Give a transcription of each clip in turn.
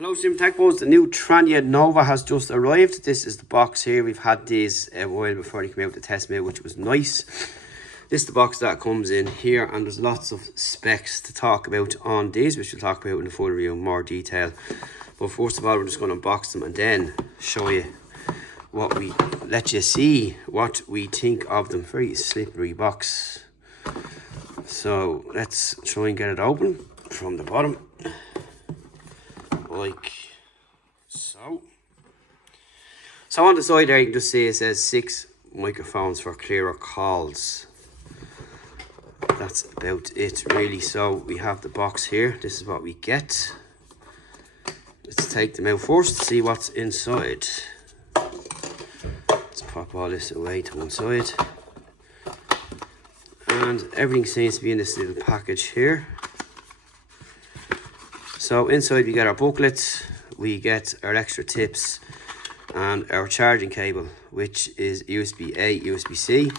Hello Sim Tech Bros, the new Tranya Nova has just arrived. This is the box here. We've had these a while before they came out to test me, which was nice. This is the box that comes in here, and there's lots of specs to talk about on these, which we'll talk about in the full review in more detail. But first of all, we're just going to unbox them and then show you let you see what we think of them. Very slippery box. So let's try and get it open from the bottom. Like so. So on the side there you can just see it says 6 microphones for clearer calls. That's about it really. So we have the box here. This is what we get. Let's take them out first to see what's inside. Let's pop all this away to one side. And everything seems to be in this little package here. So inside we get our booklets, we get our extra tips and our charging cable, which is USB-A, USB-C.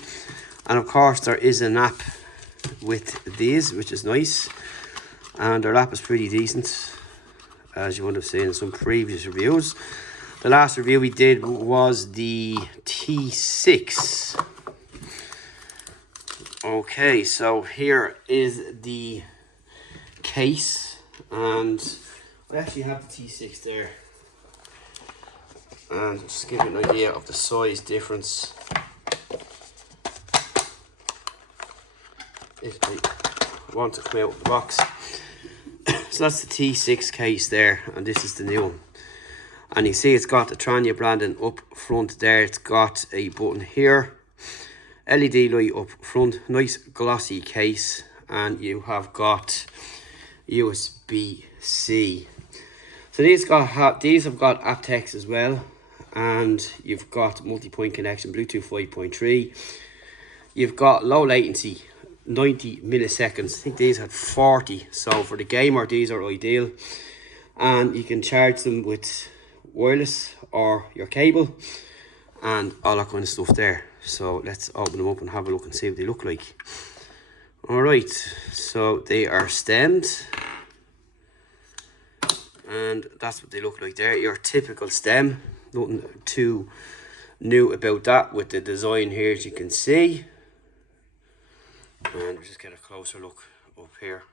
And of course there is an app with these, which is nice. And our app is pretty decent, as you would have seen in some previous reviews. The last review we did was the T6. Okay, so here is the case. And I actually have the T6 there, and just to give you an idea of the size difference, if they want to come out of the box. So that's the T6 case there, and this is the new one. And you see it's got the Tranya branding up front there. It's got a button here, LED light up front, nice glossy case, and you have got USB-C. So these have got aptX as well, and you've got multi-point connection, Bluetooth 5.3. You've got low latency, 90 milliseconds. I think these had 40, so for the gamer these are ideal. And you can charge them with wireless or your cable and all that kind of stuff there. So let's open them up and have a look and see what they look like. Alright, so they are stemmed, and that's what they look like there. Your typical stem, nothing too new about that with the design here, as you can see. And we'll just get a closer look up here.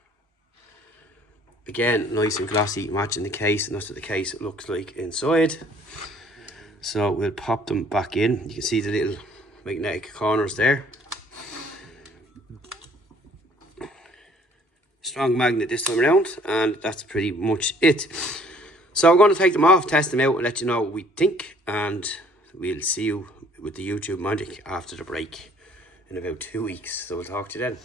Again, nice and glossy, matching the case, and that's what the case looks like inside. So we'll pop them back in. You can see the little magnetic corners there. Strong magnet this time around, and that's pretty much it. So I'm going to take them off, test them out, and let you know what we think, and we'll see you with the YouTube magic after the break in about 2 weeks. So we'll talk to you then.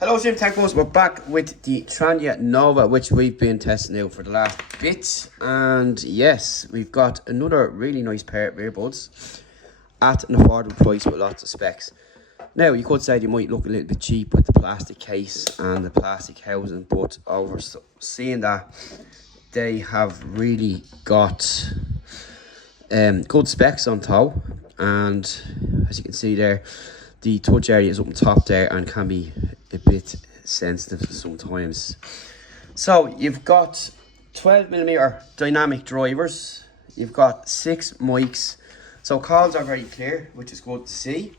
Hello Sim Tech Bros, we're back with the Tranya Nova, which we've been testing out for the last bit, and yes, we've got another really nice pair of earbuds at an affordable price with lots of specs. Now, you could say they might look a little bit cheap with the plastic case and the plastic housing, but over seeing that, they have really got good specs on top. And as you can see there, the touch area is up on top there and can be a bit sensitive sometimes. So, you've got 12mm dynamic drivers, you've got 6 mics, so calls are very clear, which is good to see.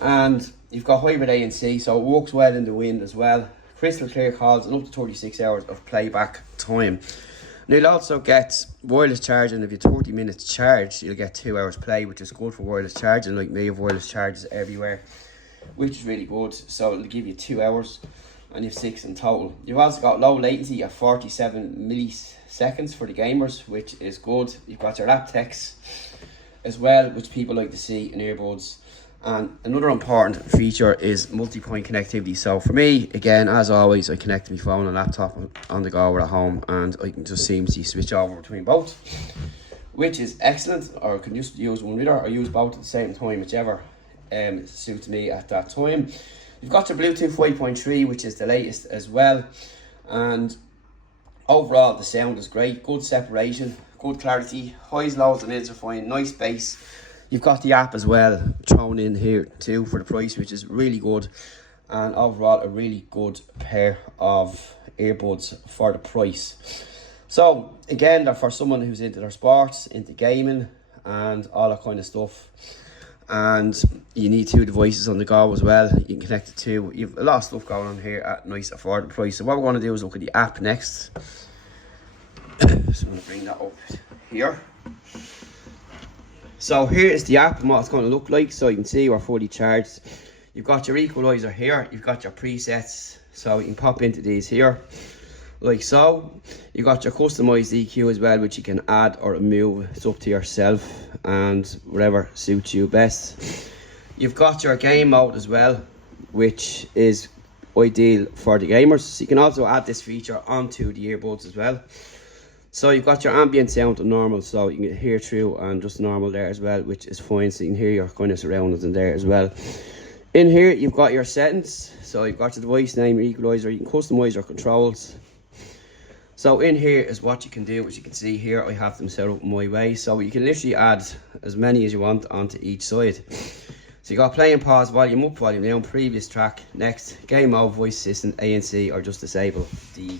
And you've got hybrid ANC, so it works well in the wind as well. Crystal clear calls and up to 36 hours of playback time. And you'll also get wireless charging. If you're 30 minutes charged, you'll get 2 hours play, which is good for wireless charging. Like me, you have wireless charges everywhere, which is really good. So it'll give you 2 hours and you have 6 in total. You've also got low latency at 47 milliseconds for the gamers, which is good. You've got your aptX as well, which people like to see in earbuds. And another important feature is multi-point connectivity. So for me, again, as always, I connect my phone and laptop on the go or at home, and I can just seamlessly switch over between both, which is excellent. Or I can just use one reader or use both at the same time, whichever suits me at that time. You've got your Bluetooth 5.3, which is the latest as well, and overall the sound is great. Good separation, good clarity, highs, lows and mids are fine, nice bass. You've got the app as well thrown in here too for the price, which is really good. And overall a really good pair of earbuds for the price. So again, they're for someone who's into their sports, into gaming and all that kind of stuff. And you need 2 devices on the go as well. You can connect the 2. You've a lot of stuff going on here at nice affordable price. So what we're going to do is look at the app next. So I'm going to bring that up here. So here is the app and what it's going to look like. So you can see we're fully charged. You've got your equalizer here. You've got your presets. So you can pop into these here, like so. You got your customized EQ as well, which you can add or remove. It's up to yourself and whatever suits you best. You've got your game mode as well, which is ideal for the gamers. So you can also add this feature onto the earbuds as well. So you've got your ambient sound and normal, so you can hear through, and just normal there as well, which is fine. So you can hear your kind of surroundings in there as well. In here you've got your settings. So you've got your device name, your equalizer. You can customize your controls. So in here is what you can do. As you can see here, I have them set up my way. So you can literally add as many as you want onto each side. So you got play and pause, volume up, volume down, previous track, next, game mode, voice assistant, ANC, or just disable the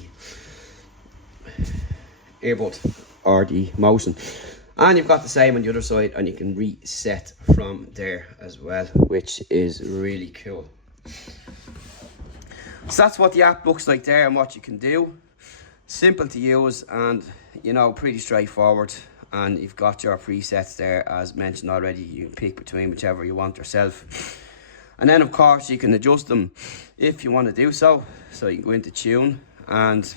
earbud or the motion. And you've got the same on the other side, and you can reset from there as well, which is really cool. So that's what the app looks like there and what you can do. Simple to use and, you know, pretty straightforward. And you've got your presets there, as mentioned already. You can pick between whichever you want yourself. And then of course you can adjust them if you want to do so. So you can go into tune and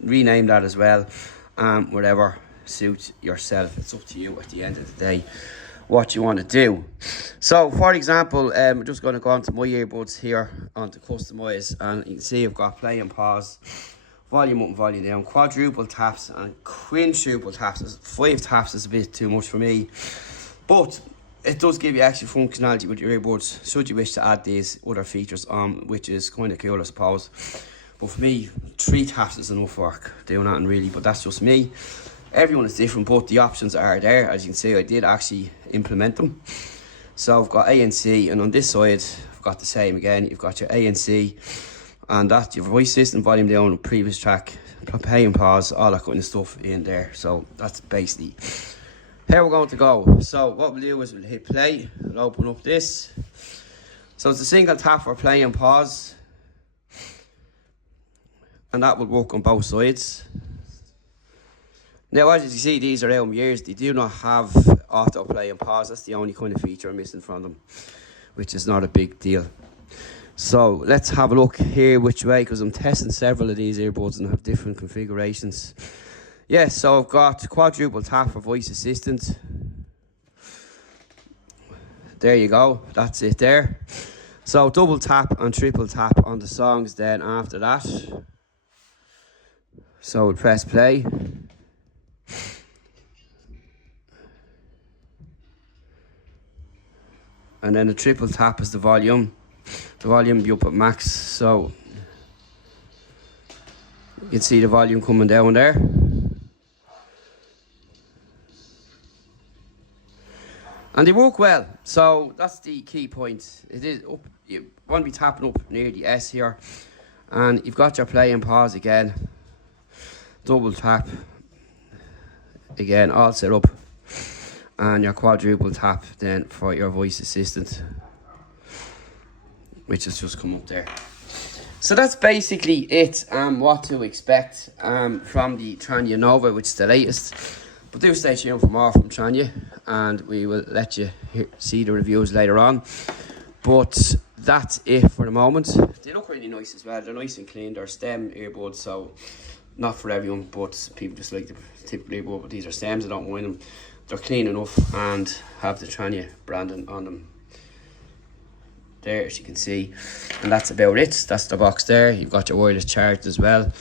rename that as well. Whatever suits yourself. It's up to you at the end of the day what you want to do. So for example, I'm just going to go onto my earbuds here, onto customize, and you can see I've got play and pause, volume up and volume down, quadruple taps and quintuple taps. 5 taps is a bit too much for me, but it does give you extra functionality with your earbuds should you wish to add these other features on, which is kind of cool, I suppose. But for me, 3 taps is enough work doing that, and really, but that's just me. Everyone is different, but the options are there. As you can see, I did actually implement them. So I've got ANC, and on this side I've got the same again. You've got your ANC, and that's your voice system, volume down, previous track, play and pause, all that kind of stuff in there. So that's basically how we're going to go. So what we'll do is we'll hit play. We'll open up this. So it's a single tap for play and pause, and that will work on both sides. Now, as you see, these are out of years. They do not have auto play and pause. That's the only kind of feature I'm missing from them, which is not a big deal. So let's have a look here which way, because I'm testing several of these earbuds and have different configurations. Yes, so I've got quadruple tap for voice assistant. There you go. That's it there. So double tap and triple tap on the songs then after that. So we'll press play. And then the triple tap is the volume. The volume will be up at max, so you can see the volume coming down there. And they work well, so that's the key point. It is up, you want to be tapping up near the S here, and you've got your play and pause again. Double tap again, all set up. And your quadruple tap then for your voice assistant, which has just come up there. So that's basically it, what to expect from the Tranya Nova, which is the latest. But do stay tuned for more from Tranya, and we will let you see the reviews later on. But that's it for the moment. They look really nice as well. They're nice and clean. They're stem earbuds, so not for everyone, but people just like the typical earbud. But these are stems, I don't mind them. They're clean enough and have the Tranya branding on them there, as you can see. And that's about it. That's the box there. You've got your wireless charge as well,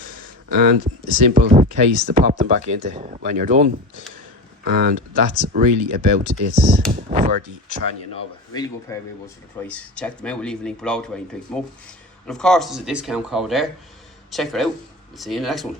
and a simple case to pop them back into when you're done. And that's really about it for the Tranya Nova. Really good pair of earbuds for the price. Check them out. We'll leave a link below to where you can pick them up. And of course, there's a discount code there. Check it out. We'll see you in the next one.